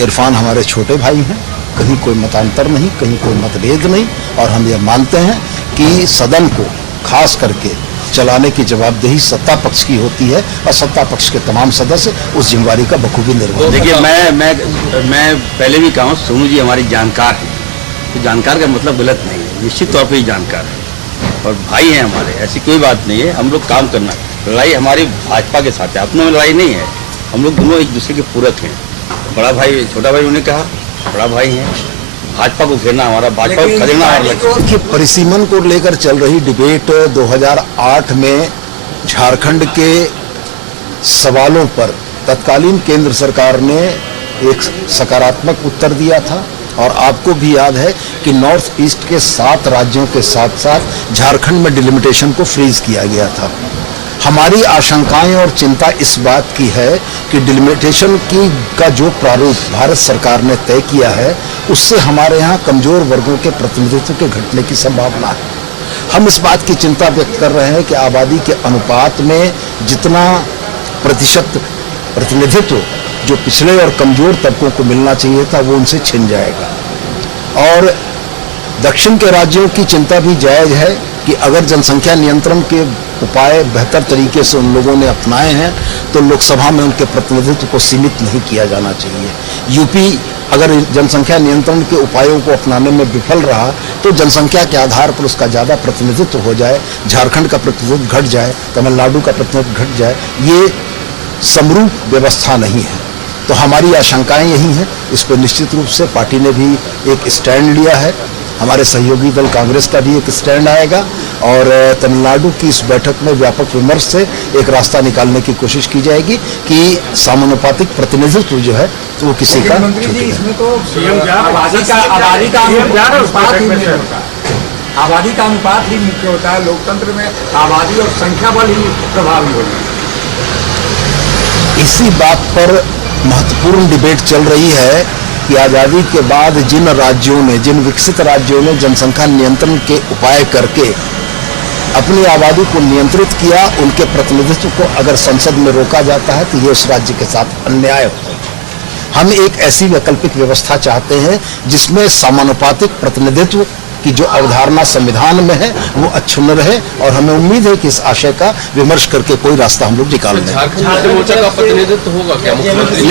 इरफान हमारे छोटे भाई हैं, कहीं कोई मतांतर नहीं, कहीं कोई मतभेद नहीं, और हम ये मानते हैं कि सदन को खास करके चलाने की जवाबदेही सत्ता पक्ष की होती है और सत्ता पक्ष के तमाम सदस्य उस जिम्मेवारी का बखूबी निर्वहन। देखिए, मैं पहले भी कहा हूँ, सोनू जी हमारी जानकार है, तो जानकार का मतलब गलत नहीं है, निश्चित तौर पर ही जानकार है और भाई हैं हमारे, ऐसी कोई बात नहीं है। हम लोग काम करना, लड़ाई हमारी भाजपा के साथ है, अपनों में लड़ाई नहीं है, हम लोग दोनों एक दूसरे के पूरक हैं। बड़ा भाई छोटा भाई उन्होंने कहा, बड़ा भाई हैं, भाजपा को घेरना हमारा, भाजपा को खदेड़ना हमारा लक्ष्य। परिसीमन को लेकर चल रही डिबेट 2008 में झारखंड के सवालों पर तत्कालीन केंद्र सरकार ने एक सकारात्मक उत्तर दिया था और आपको भी याद है कि नॉर्थ ईस्ट के 7 राज्यों के साथ साथ झारखंड में डिलिमिटेशन को फ्रीज किया गया था। हमारी आशंकाएं और चिंता इस बात की है कि डिलिमिटेशन का जो प्रारूप भारत सरकार ने तय किया है उससे हमारे यहाँ कमजोर वर्गों के प्रतिनिधित्व के घटने की संभावना है। हम इस बात की चिंता व्यक्त कर रहे हैं कि आबादी के अनुपात में जितना प्रतिशत प्रतिनिधित्व जो पिछड़े और कमजोर तबकों को मिलना चाहिए था वो उनसे छिन जाएगा। और दक्षिण के राज्यों की चिंता भी जायज है कि अगर जनसंख्या नियंत्रण के उपाय बेहतर तरीके से उन लोगों ने अपनाए हैं तो लोकसभा में उनके प्रतिनिधित्व को सीमित नहीं किया जाना चाहिए। यूपी अगर जनसंख्या नियंत्रण के उपायों को अपनाने में विफल रहा तो जनसंख्या के आधार पर उसका ज़्यादा प्रतिनिधित्व हो जाए, झारखंड का प्रतिनिधित्व घट जाए, तमिलनाडु का प्रतिनिधित्व घट जाए, ये समरूप व्यवस्था नहीं है। तो हमारी आशंकाएं यही हैं। इस पर निश्चित रूप से पार्टी ने भी एक स्टैंड लिया है, हमारे सहयोगी दल कांग्रेस का भी एक स्टैंड आएगा और तमिलनाडु की इस बैठक में व्यापक विमर्श से एक रास्ता निकालने की कोशिश की जाएगी कि समानुपातिक प्रतिनिधित्व जो है तो वो किसी का इसमें तो आबादी का अनुपात ही मुख्य होता है। लोकतंत्र में आबादी और संख्या बल ही प्रभावी होती है। इसी बात पर महत्वपूर्ण डिबेट चल रही है कि आज़ादी के बाद जिन विकसित राज्यों ने जनसंख्या नियंत्रण के उपाय करके अपनी आबादी को नियंत्रित किया, उनके प्रतिनिधित्व को अगर संसद में रोका जाता है तो ये उस राज्य के साथ अन्याय होता है। हम एक ऐसी वैकल्पिक व्यवस्था चाहते हैं जिसमें समानुपातिक प्रतिनिधित्व की जो अवधारणा संविधान में है वो अक्षुण्ण रहे और हमें उम्मीद है कि इस आशय का विमर्श करके कोई रास्ता हम लोग निकाल दें। का प्रतिनिधित्व होगा क्या मुख्यमंत्री?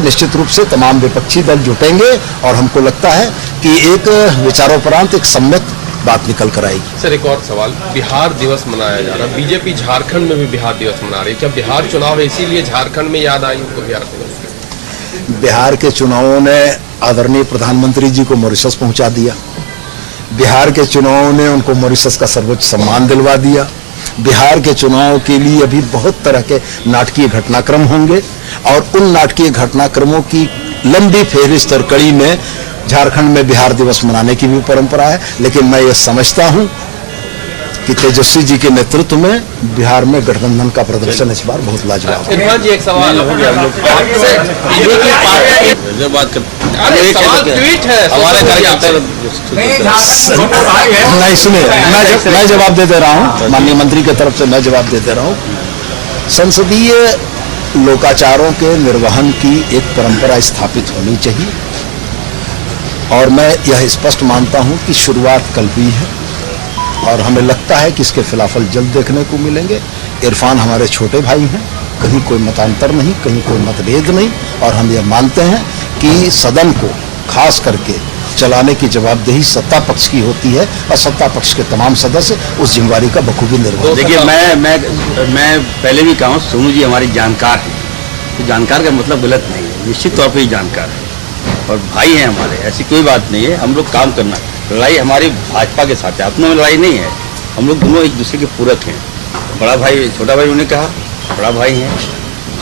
निश्चित रूप से तमाम विपक्षी दल जुटेंगे और हमको लगता है कि एक विचारोपरांत एक सम्यक बात निकल कर आएगी। सर, एक और सवाल, बिहार दिवस मनाया जा रहा है, बीजेपी झारखंड में भी बिहार दिवस मना रही है, क्या बिहार चुनाव है इसीलिए झारखंड में याद आई उनको बिहार दिवस? बिहार के चुनावों ने आदरणीय प्रधानमंत्री जी को मॉरिशस पहुंचा दिया, बिहार के चुनावों ने उनको मॉरिशस का सर्वोच्च सम्मान दिलवा दिया। बिहार के चुनाव के लिए अभी बहुत तरह के नाटकीय घटनाक्रम होंगे और उन नाटकीय घटनाक्रमों की लंबी फेहरिस्त और कड़ी में झारखंड में बिहार दिवस मनाने की भी परंपरा है। लेकिन मैं ये समझता हूं कि तेजस्वी जी के नेतृत्व में बिहार में गठबंधन का प्रदर्शन इस बार बहुत लाजवाब है। इरफान जी, एक सवाल नहीं, सुनिए, मैं जवाब दे रहा हूं, माननीय मंत्री की तरफ से मैं जवाब दे रहा हूं। संसदीय लोकाचारों के निर्वहन की एक परंपरा स्थापित होनी चाहिए और मैं यह स्पष्ट मानता हूं कि शुरुआत कल हुई है और हमें लगता है कि इसके फिलाफल जल्द देखने को मिलेंगे। इरफान हमारे छोटे भाई हैं, कहीं कोई मतांतर नहीं, कहीं कोई मतभेद नहीं, और हम ये मानते हैं कि सदन को खास करके चलाने की जवाबदेही सत्ता पक्ष की होती है और सत्ता पक्ष के तमाम सदस्य उस जिम्मेवारी का बखूबी निर्वहन। देखिए, मैं पहले भी कहा हूँ, सोनू जी हमारी जानकार है, तो जानकार का मतलब गलत नहीं है, निश्चित तौर पर ही जानकार है और भाई हैं हमारे, ऐसी कोई बात नहीं है। हम लोग काम करना, लड़ाई हमारी भाजपा के साथ है, अपनों में लड़ाई नहीं है, हम लोग दोनों एक दूसरे के पूरक हैं। बड़ा भाई छोटा भाई उन्होंने कहा, बड़ा भाई हैं,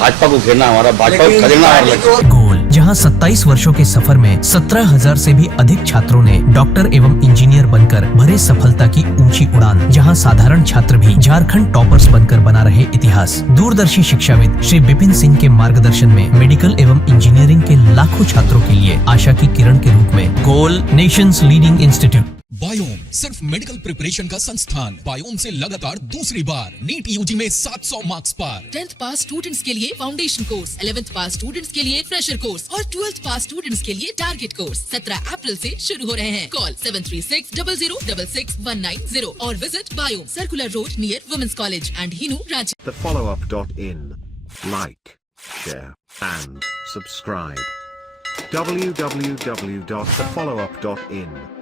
भाजपा को घेरना हमारा, भाजपा को खदेड़ना हमारा लक्ष्य। गोल, जहां 27 वर्षों के सफर में 17,000 से भी अधिक छात्रों ने डॉक्टर एवं इंजीनियर बनकर भरे सफलता की ऊंची उड़ान, जहां साधारण छात्र भी झारखंड टॉपर्स बनकर बना रहे इतिहास। दूरदर्शी शिक्षाविद श्री विपिन सिंह के मार्गदर्शन में मेडिकल एवं इंजीनियरिंग के लाखों छात्रों के लिए आशा की किरण के रूप में गोल, नेशंस लीडिंग इंस्टीट्यूट। बायोम सिर्फ मेडिकल प्रिपरेशन का संस्थान बायोम से लगातार दूसरी बार नीट यूजी में 700 मार्क्स पार। 10th पास स्टूडेंट्स के लिए फाउंडेशन कोर्स, 11th पास स्टूडेंट्स के लिए फ्रेशर कोर्स और 12th पास स्टूडेंट्स के लिए टारगेट कोर्स 17 अप्रैल से शुरू हो रहे हैं। कॉल 7360066190 और visit Biome, circular road near women's college and Hinoo, Ranchi. thefollowup.in. Like, share, and subscribe. www.thefollowup.in